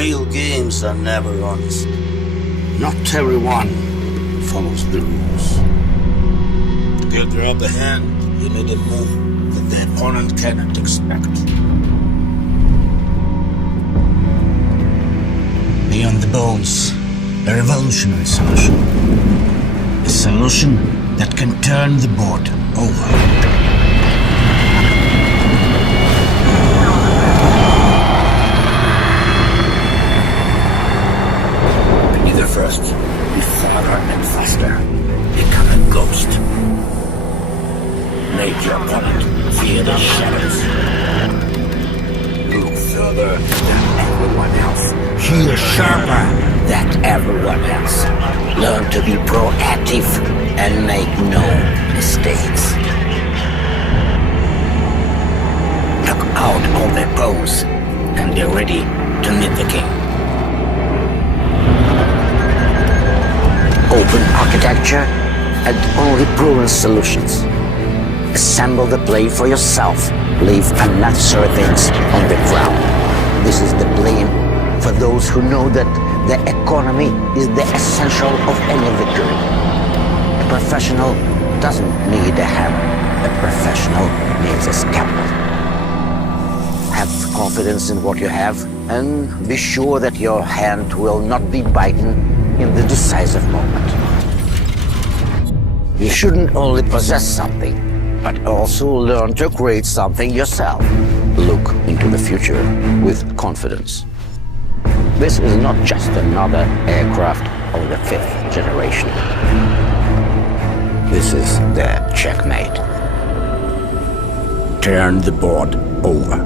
Real games are never honest. Not everyone follows the rules. To get the upper hand, you need a move that the opponent cannot expect. Beyond the bones, a revolutionary solution. A solution that can turn the board over. Be the first, be farther and faster. Become a ghost. Make your opponent fear the shadows. Look further than everyone else. Heal sharper than everyone else. Learn to be proactive and make no mistakes. Knock out all their foes and be ready to meet the king. Open architecture and only proven solutions. Assemble the plane for yourself. Leave unnecessary things on the ground. This is the plane for those who know that the economy is the essential of any victory. A professional doesn't need a hammer. A professional needs a scalpel. Have confidence in what you have and be sure that your hand will not be bitten in the decisive moment. You shouldn't only possess something, but also learn to create something yourself. Look into the future with confidence. This is not just another aircraft of the 5th generation. This is the Checkmate. Turn the board over.